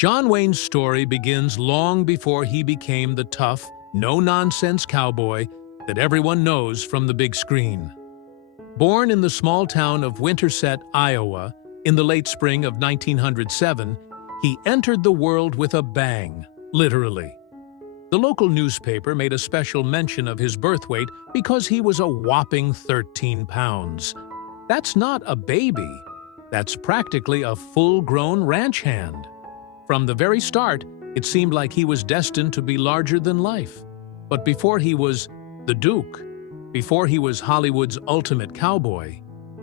John Wayne's story begins long before he became the tough, no-nonsense cowboy that everyone knows from the big screen. Born in the small town of Winterset, Iowa, in the late spring of 1907, he entered the world with a bang, literally. The local newspaper made a special mention of his birth weight because he was a whopping 13 pounds. That's not a baby. That's practically a full-grown ranch hand. From the very start, it seemed like he was destined to be larger than life. But before he was the Duke, before he was Hollywood's ultimate cowboy,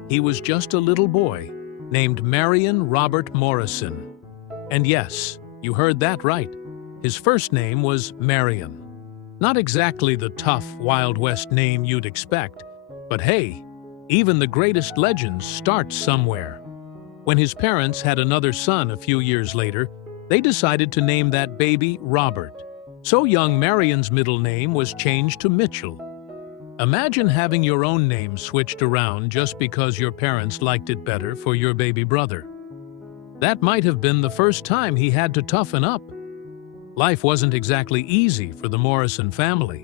he was just a little boy named Marion Robert Morrison. And yes, you heard that right. His first name was Marion. Not exactly the tough, Wild West name you'd expect, but hey, even the greatest legends start somewhere. When his parents had another son a few years later, they decided to name that baby Robert. So young Marion's middle name was changed to Mitchell. Imagine having your own name switched around just because your parents liked it better for your baby brother. That might have been the first time he had to toughen up. Life wasn't exactly easy for the Morrison family.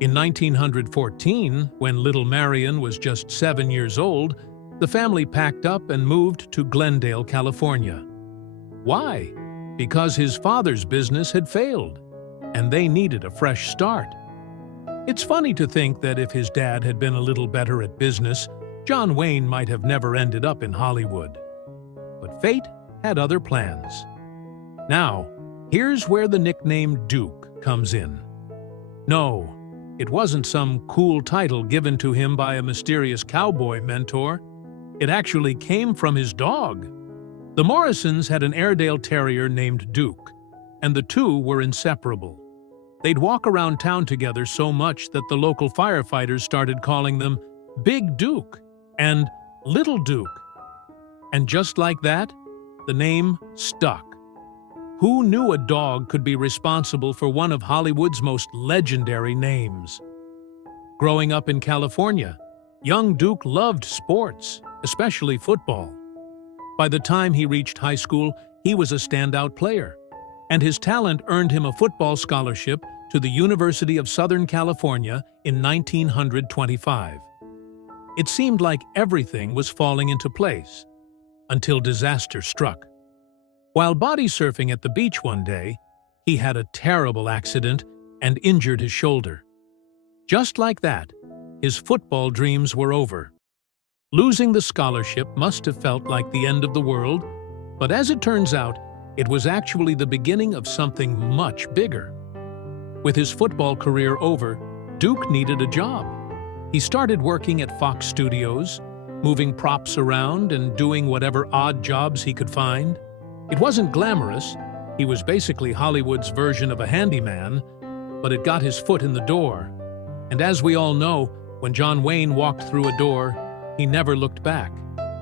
In 1914, when little Marion was just 7 years old, the family packed up and moved to Glendale, California. Why? Because his father's business had failed, and they needed a fresh start. It's funny to think that if his dad had been a little better at business, John Wayne might have never ended up in Hollywood. But fate had other plans. Now, here's where the nickname Duke comes in. No, it wasn't some cool title given to him by a mysterious cowboy mentor. It actually came from his dog. The Morrisons had an Airedale Terrier named Duke, and the two were inseparable. They'd walk around town together so much that the local firefighters started calling them Big Duke and Little Duke. And just like that, the name stuck. Who knew a dog could be responsible for one of Hollywood's most legendary names? Growing up in California, young Duke loved sports, especially football. By the time he reached high school, he was a standout player, and his talent earned him a football scholarship to the University of Southern California in 1925. It seemed like everything was falling into place, until disaster struck. While body surfing at the beach one day, he had a terrible accident and injured his shoulder. Just like that, his football dreams were over. Losing the scholarship must have felt like the end of the world, but as it turns out, it was actually the beginning of something much bigger. With his football career over, Duke needed a job. He started working at Fox Studios, moving props around and doing whatever odd jobs he could find. It wasn't glamorous. He was basically Hollywood's version of a handyman, but it got his foot in the door. And as we all know, when John Wayne walked through a door, he never looked back.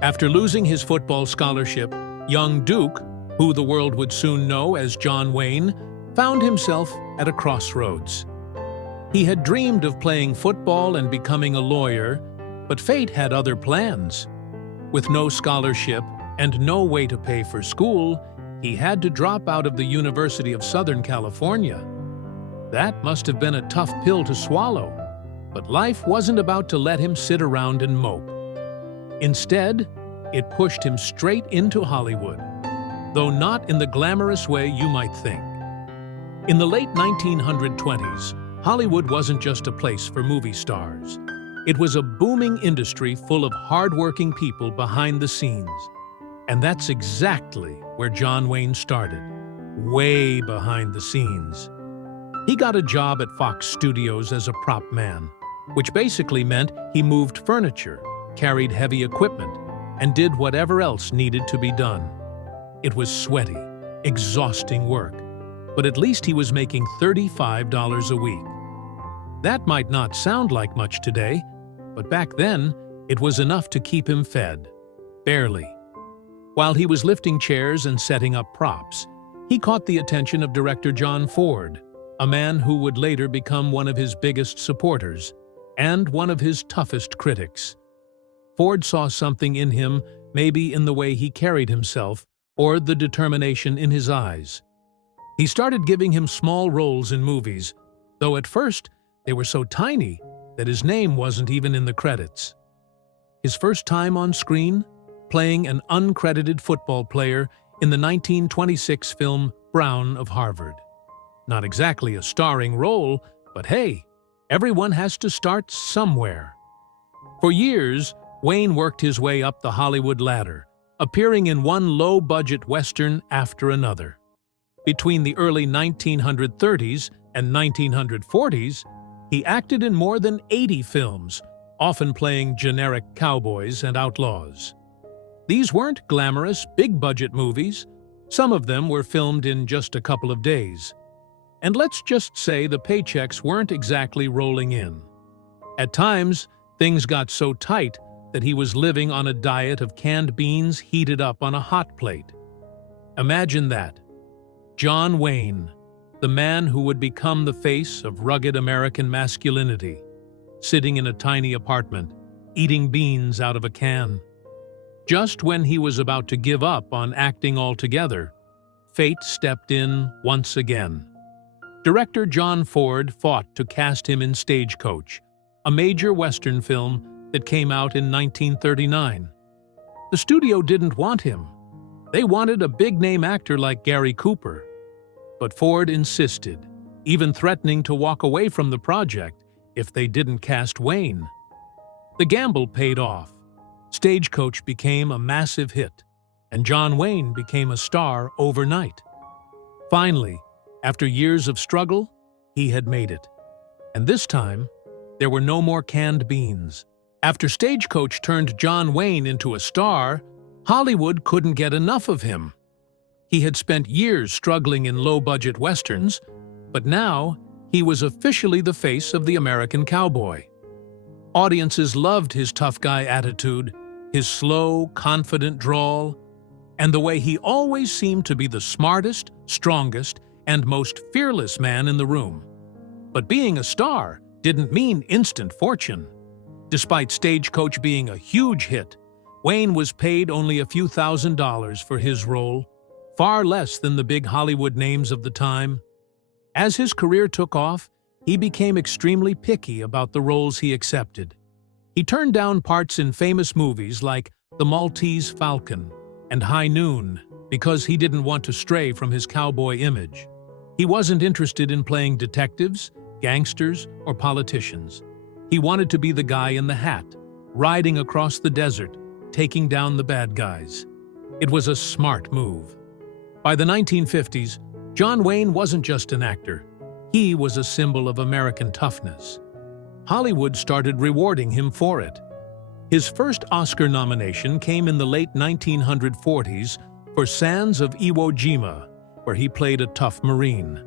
After losing his football scholarship, young Duke, who the world would soon know as John Wayne, found himself at a crossroads. He had dreamed of playing football and becoming a lawyer, but fate had other plans. With no scholarship and no way to pay for school, he had to drop out of the University of Southern California. That must have been a tough pill to swallow, but life wasn't about to let him sit around and mope. Instead, it pushed him straight into Hollywood, though not in the glamorous way you might think. In the late 1920s, Hollywood wasn't just a place for movie stars. It was a booming industry full of hard-working people behind the scenes. And that's exactly where John Wayne started, way behind the scenes. He got a job at Fox Studios as a prop man, which basically meant he moved furniture, carried heavy equipment, and did whatever else needed to be done. It was sweaty, exhausting work, but at least he was making $35 a week. That might not sound like much today, but back then, it was enough to keep him fed. Barely. While he was lifting chairs and setting up props, he caught the attention of director John Ford, a man who would later become one of his biggest supporters and one of his toughest critics. Ford saw something in him, maybe in the way he carried himself, or the determination in his eyes. He started giving him small roles in movies, though at first they were so tiny that his name wasn't even in the credits. His first time on screen, playing an uncredited football player in the 1926 film Brown of Harvard. Not exactly a starring role, but hey, everyone has to start somewhere. For years, Wayne worked his way up the Hollywood ladder, appearing in one low-budget Western after another. Between the early 1930s and 1940s, he acted in more than 80 films, often playing generic cowboys and outlaws. These weren't glamorous, big-budget movies. Some of them were filmed in just a couple of days. And let's just say the paychecks weren't exactly rolling in. At times, things got so tight that he was living on a diet of canned beans heated up on a hot plate. Imagine that. John Wayne, the man who would become the face of rugged American masculinity, sitting in a tiny apartment, eating beans out of a can. Just when he was about to give up on acting altogether, fate stepped in once again. Director John Ford fought to cast him in Stagecoach, a major Western film that came out in 1939. The studio didn't want him. They wanted a big-name actor like Gary Cooper. But Ford insisted, even threatening to walk away from the project if they didn't cast Wayne. The gamble paid off. Stagecoach became a massive hit, and John Wayne became a star overnight. Finally, after years of struggle, he had made it. And this time, there were no more canned beans. After Stagecoach turned John Wayne into a star, Hollywood couldn't get enough of him. He had spent years struggling in low-budget westerns, but now he was officially the face of the American cowboy. Audiences loved his tough guy attitude, his slow, confident drawl, and the way he always seemed to be the smartest, strongest, and most fearless man in the room. But being a star didn't mean instant fortune. Despite Stagecoach being a huge hit, Wayne was paid only a few $1,000s for his role, far less than the big Hollywood names of the time. As his career took off, he became extremely picky about the roles he accepted. He turned down parts in famous movies like The Maltese Falcon and High Noon because he didn't want to stray from his cowboy image. He wasn't interested in playing detectives, gangsters, or politicians. He wanted to be the guy in the hat, riding across the desert, taking down the bad guys. It was a smart move. By the 1950s, John Wayne wasn't just an actor. He was a symbol of American toughness. Hollywood started rewarding him for it. His first Oscar nomination came in the late 1940s for Sands of Iwo Jima, where he played a tough Marine.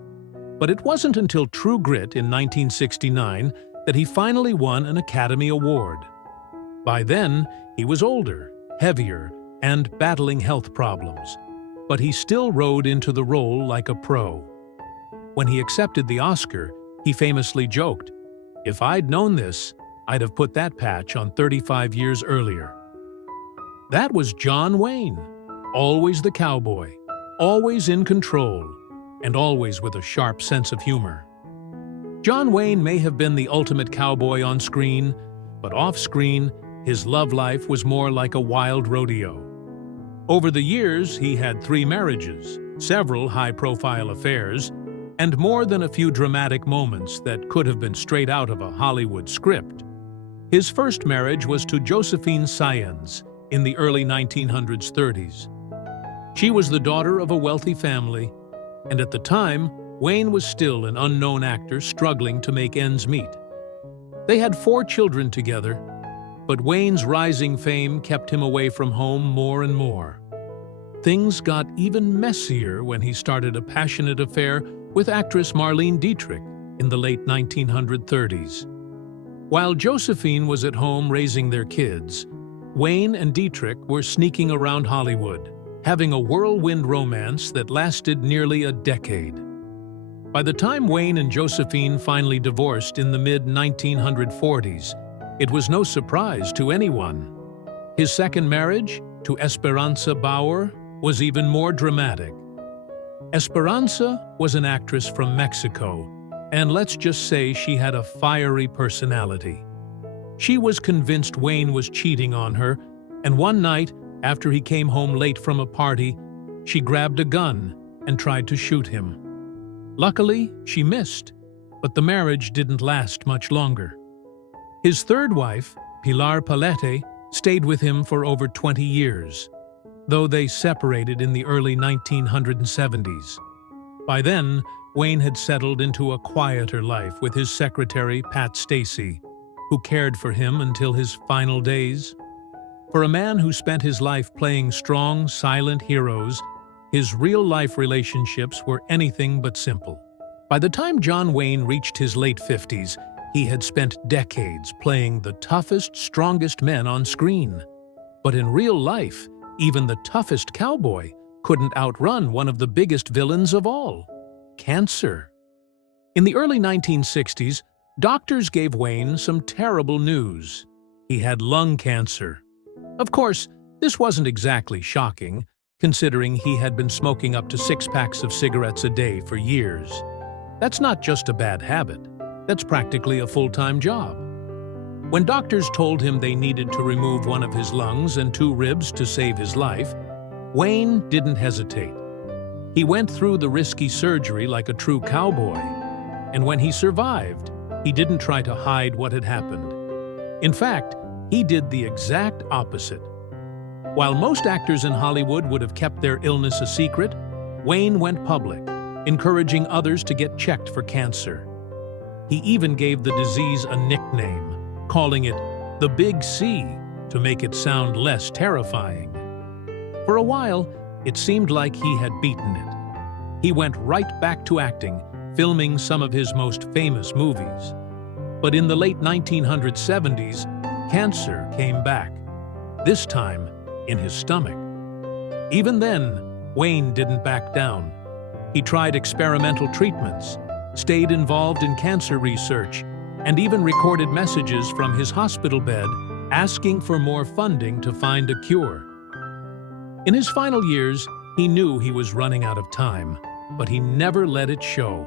But it wasn't until True Grit in 1969 that he finally won an Academy Award. By then, he was older, heavier, and battling health problems, but he still rode into the role like a pro. When he accepted the Oscar, he famously joked, "If I'd known this, I'd have put that patch on 35 years earlier." That was John Wayne, always the cowboy, always in control, and always with a sharp sense of humor. John Wayne may have been the ultimate cowboy on screen, but off-screen, his love life was more like a wild rodeo. Over the years, he had 3 marriages, several high-profile affairs, and more than a few dramatic moments that could have been straight out of a Hollywood script. His first marriage was to Josephine Sáenz in the early 1930s. She was the daughter of a wealthy family, and at the time, Wayne was still an unknown actor struggling to make ends meet. They had 4 children together, but Wayne's rising fame kept him away from home more and more. Things got even messier when he started a passionate affair with actress Marlene Dietrich in the late 1930s. While Josephine was at home raising their kids, Wayne and Dietrich were sneaking around Hollywood, having a whirlwind romance that lasted nearly a decade. By the time Wayne and Josephine finally divorced in the mid-1940s, it was no surprise to anyone. His second marriage, to Esperanza Bauer, was even more dramatic. Esperanza was an actress from Mexico, and let's just say she had a fiery personality. She was convinced Wayne was cheating on her, and one night, after he came home late from a party, she grabbed a gun and tried to shoot him. Luckily, she missed, but the marriage didn't last much longer. His third wife, Pilar Palete, stayed with him for over 20 years, though they separated in the early 1970s. By then, Wayne had settled into a quieter life with his secretary, Pat Stacy, who cared for him until his final days. For a man who spent his life playing strong, silent heroes, his real-life relationships were anything but simple. By the time John Wayne reached his late 50s, he had spent decades playing the toughest, strongest men on screen. But in real life, even the toughest cowboy couldn't outrun one of the biggest villains of all: cancer. In the early 1960s, doctors gave Wayne some terrible news. He had lung cancer. Of course, this wasn't exactly shocking, considering he had been smoking up to 6 packs of cigarettes a day for years. That's not just a bad habit. That's practically a full-time job. When doctors told him they needed to remove one of his lungs and 2 ribs to save his life, Wayne didn't hesitate. He went through the risky surgery like a true cowboy, and when he survived, he didn't try to hide what had happened. In fact, he did the exact opposite. While most actors in Hollywood would have kept their illness a secret, Wayne went public, encouraging others to get checked for cancer. He even gave the disease a nickname, calling it the Big C to make it sound less terrifying. For a while, it seemed like he had beaten it. He went right back to acting, filming some of his most famous movies. But in the late 1970s, cancer came back, this time in his stomach. Even then, Wayne didn't back down. He tried experimental treatments, stayed involved in cancer research, and even recorded messages from his hospital bed asking for more funding to find a cure. In his final years, he knew he was running out of time, but he never let it show.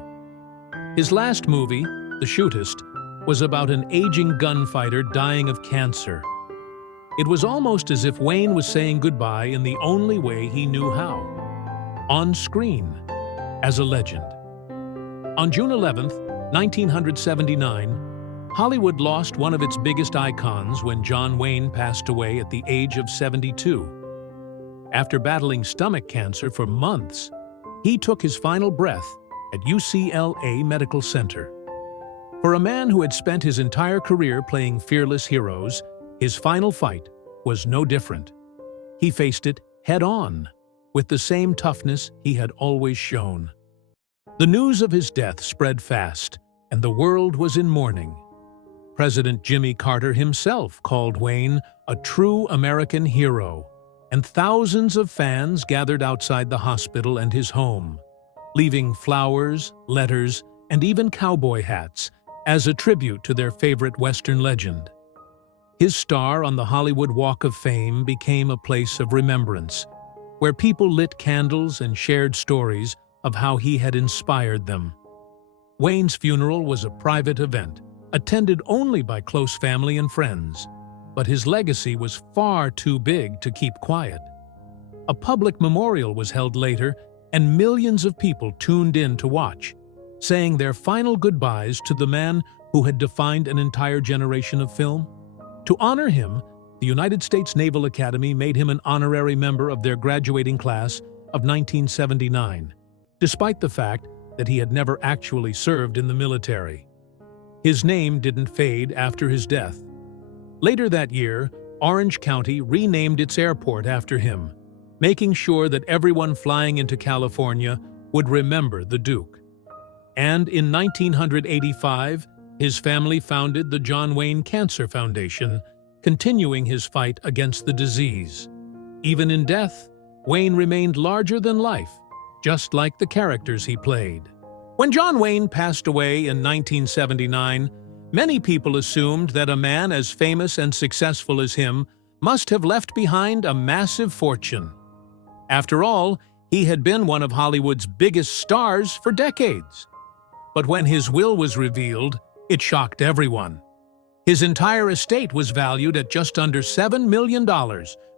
His last movie, The Shootist, was about an aging gunfighter dying of cancer. It was almost as if Wayne was saying goodbye in the only way he knew how: on screen, as a legend. On June 11, 1979, Hollywood lost one of its biggest icons when John Wayne passed away at the age of 72. After battling stomach cancer for months, he took his final breath at UCLA Medical Center. For a man who had spent his entire career playing fearless heroes, his final fight was no different. He faced it head-on, with the same toughness he had always shown. The news of his death spread fast, and the world was in mourning. President Jimmy Carter himself called Wayne a true American hero, and thousands of fans gathered outside the hospital and his home, leaving flowers, letters, and even cowboy hats as a tribute to their favorite Western legend. His star on the Hollywood Walk of Fame became a place of remembrance, where people lit candles and shared stories of how he had inspired them. Wayne's funeral was a private event, attended only by close family and friends, but his legacy was far too big to keep quiet. A public memorial was held later, and millions of people tuned in to watch, saying their final goodbyes to the man who had defined an entire generation of film. To honor him, the United States Naval Academy made him an honorary member of their graduating class of 1979, despite the fact that he had never actually served in the military. His name didn't fade after his death. Later that year, Orange County renamed its airport after him, making sure that everyone flying into California would remember the Duke. And in 1985, his family founded the John Wayne Cancer Foundation, continuing his fight against the disease. Even in death, Wayne remained larger than life, just like the characters he played. When John Wayne passed away in 1979, many people assumed that a man as famous and successful as him must have left behind a massive fortune. After all, he had been one of Hollywood's biggest stars for decades. But when his will was revealed, it shocked everyone. His entire estate was valued at just under $7 million,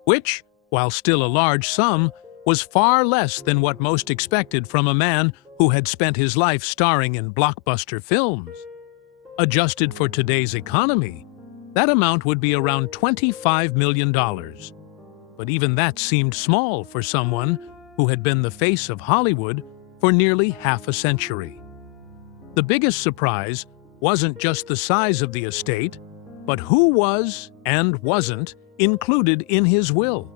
which, while still a large sum, was far less than what most expected from a man who had spent his life starring in blockbuster films. Adjusted for today's economy, that amount would be around $25 million. But even that seemed small for someone who had been the face of Hollywood for nearly half a century. The biggest surprise wasn't just the size of the estate, but who was and wasn't included in his will.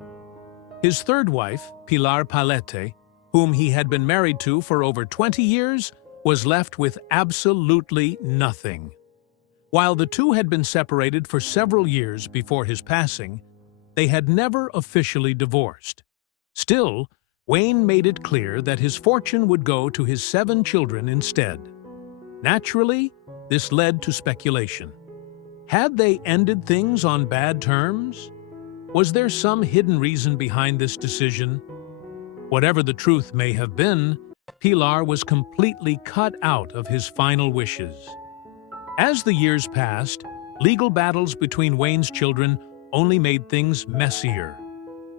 His third wife, Pilar Palete, whom he had been married to for over 20 years, was left with absolutely nothing. While the two had been separated for several years before his passing, they had never officially divorced. Still, Wayne made it clear that his fortune would go to his 7 children instead. Naturally, this led to speculation. Had they ended things on bad terms? Was there some hidden reason behind this decision? Whatever the truth may have been, Pilar was completely cut out of his final wishes. As the years passed, legal battles between Wayne's children only made things messier.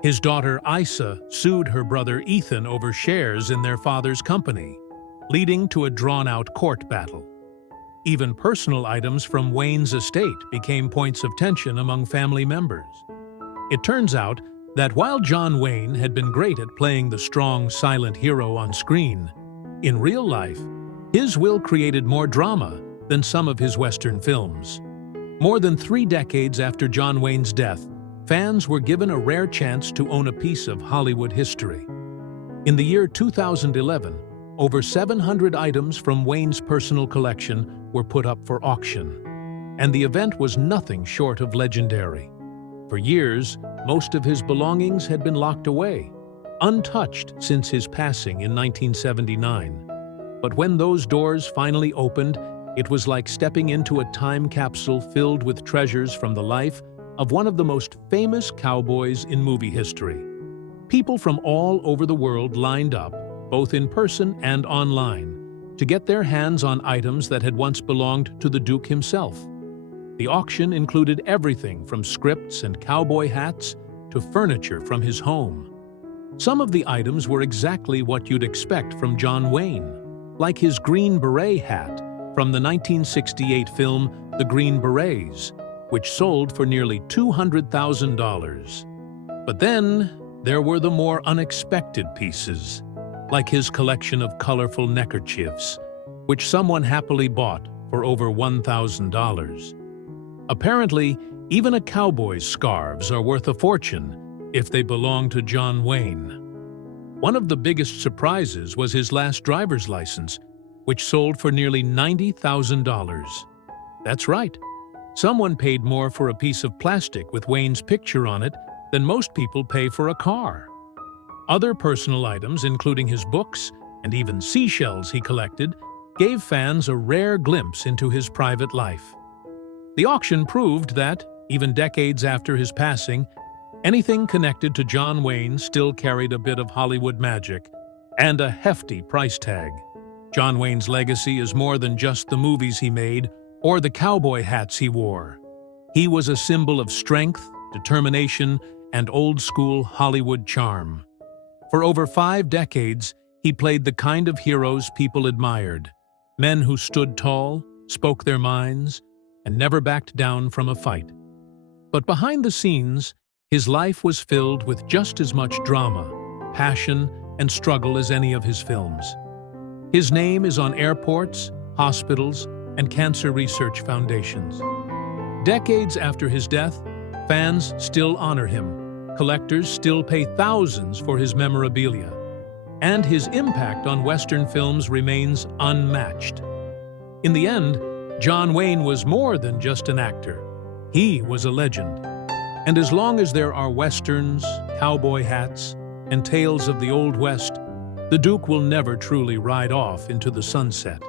His daughter Isa sued her brother Ethan over shares in their father's company, leading to a drawn-out court battle. Even personal items from Wayne's estate became points of tension among family members. It turns out that while John Wayne had been great at playing the strong, silent hero on screen, in real life, his will created more drama than some of his Western films. More than 3 decades after John Wayne's death, fans were given a rare chance to own a piece of Hollywood history. In the year 2011, over 700 items from Wayne's personal collection were put up for auction, and the event was nothing short of legendary. For years, most of his belongings had been locked away, untouched since his passing in 1979. But when those doors finally opened, it was like stepping into a time capsule filled with treasures from the life of one of the most famous cowboys in movie history. People from all over the world lined up, both in person and online, to get their hands on items that had once belonged to the Duke himself. The auction included everything from scripts and cowboy hats to furniture from his home. Some of the items were exactly what you'd expect from John Wayne, like his Green Beret hat from the 1968 film The Green Berets, which sold for nearly $200,000. But then there were the more unexpected pieces, like his collection of colorful neckerchiefs, which someone happily bought for over $1,000. Apparently, even a cowboy's scarves are worth a fortune if they belong to John Wayne. One of the biggest surprises was his last driver's license, which sold for nearly $90,000. That's right. Someone paid more for a piece of plastic with Wayne's picture on it than most people pay for a car. Other personal items, including his books and even seashells he collected, gave fans a rare glimpse into his private life. The auction proved that, even decades after his passing, anything connected to John Wayne still carried a bit of Hollywood magic and a hefty price tag. John Wayne's legacy is more than just the movies he made or the cowboy hats he wore. He was a symbol of strength, determination, and old-school Hollywood charm. For over 5 decades, he played the kind of heroes people admired, men who stood tall, spoke their minds, and never backed down from a fight. But behind the scenes, his life was filled with just as much drama, passion, and struggle as any of his films. His name is on airports, hospitals, and cancer research foundations. Decades after his death, fans still honor him, collectors still pay thousands for his memorabilia, and his impact on Western films remains unmatched. In the end, John Wayne was more than just an actor. He was a legend. And as long as there are Westerns, cowboy hats, and tales of the Old West, the Duke will never truly ride off into the sunset.